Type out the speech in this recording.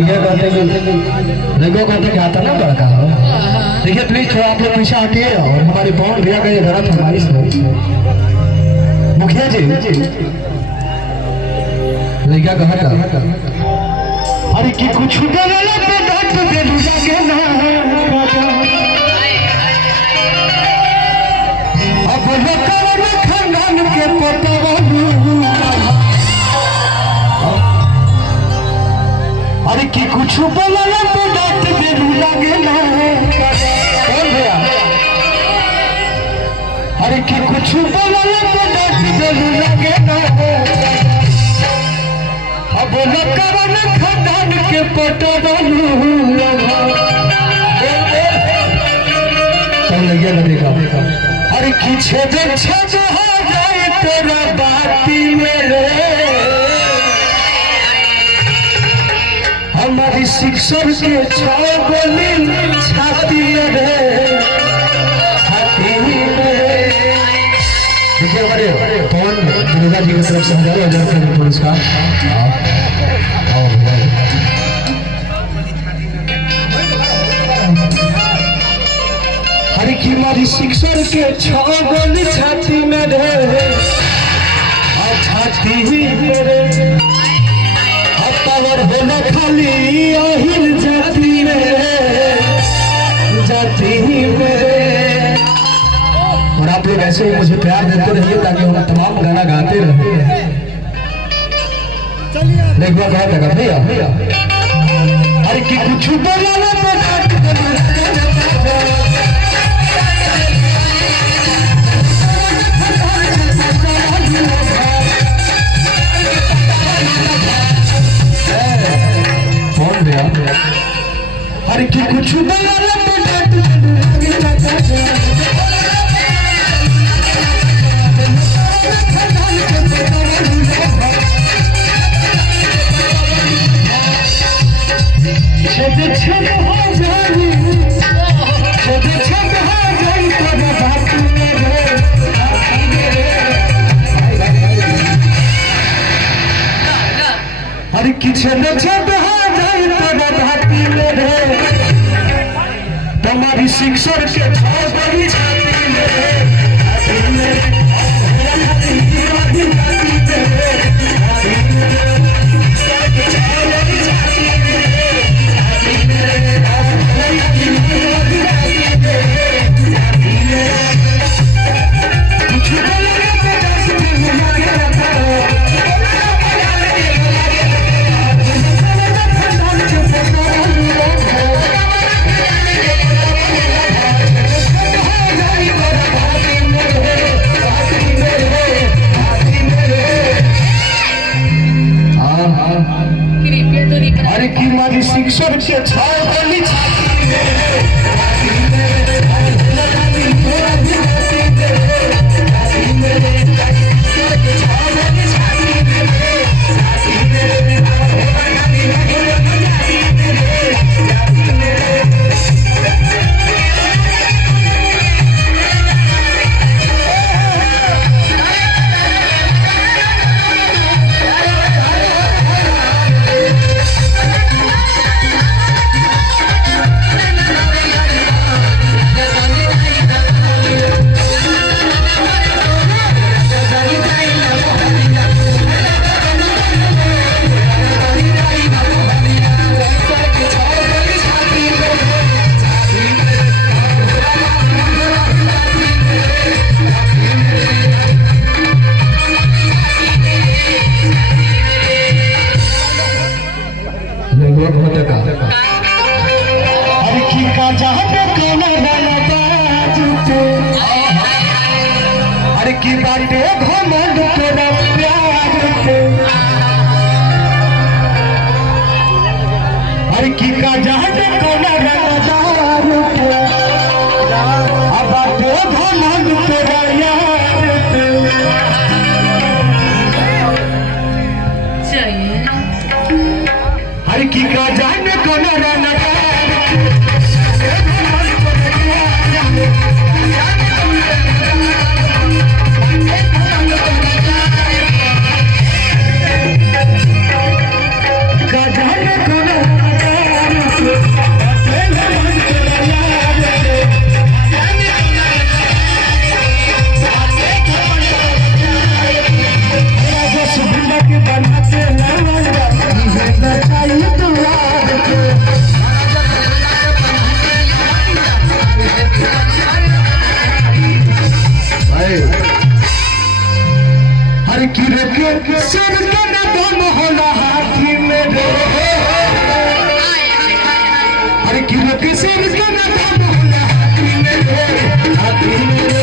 ये कहते कि देखो कहते कि आता ना बड़का हो। देखिए प्लीज थोड़ा आप लोग पीछे हटिए और हमारी पवन भैया का ये गलत फरमाइश है। मुखिया जी लड़का कहा अरे कि कुछ बोले तो डांट दे लगे ना अब लोकल खानदान के पतवालू अरे कि कुछ बोले तो डांट दे लगे ना कौन भैया अरे कि कुछ बोले तो डांट दे लगे ना अब लोकल खानदान के पतवालू चल लगिया ना देखा अरे खींचे छज हो जाए तेरा बाती मेरे हमारी शिक्षक के छाव गोली छाती मेरे छाती मेरे। देखिए हमारे पवन दुर्गा जी की तरफ से 1000 रुपये पुरस्कार। हरी की मारी शिक्षक के छागल छाती में रे छाती मेरे पावर होना खाली अहिल जाती मेरे। और आप लोग ऐसे ही मुझे प्यार देते रहिए ताकि हम तमाम गाना गाते रहे। एक बार कहा था भैया अरे कि कुछ बोला अरे कि कुछ अरे किचन तुम्हारी शिक्षक के छाती अरे की मारी शिक्षक के छाती अरे की बाटे घमंड तोरा प्यार के अरे की का जहाज कोना रंगदार के अब बाटे घमंड तोरा यार के चाहिए अरे की का जहाज कोना रंगदार का सुन के ना था बोला हाथी में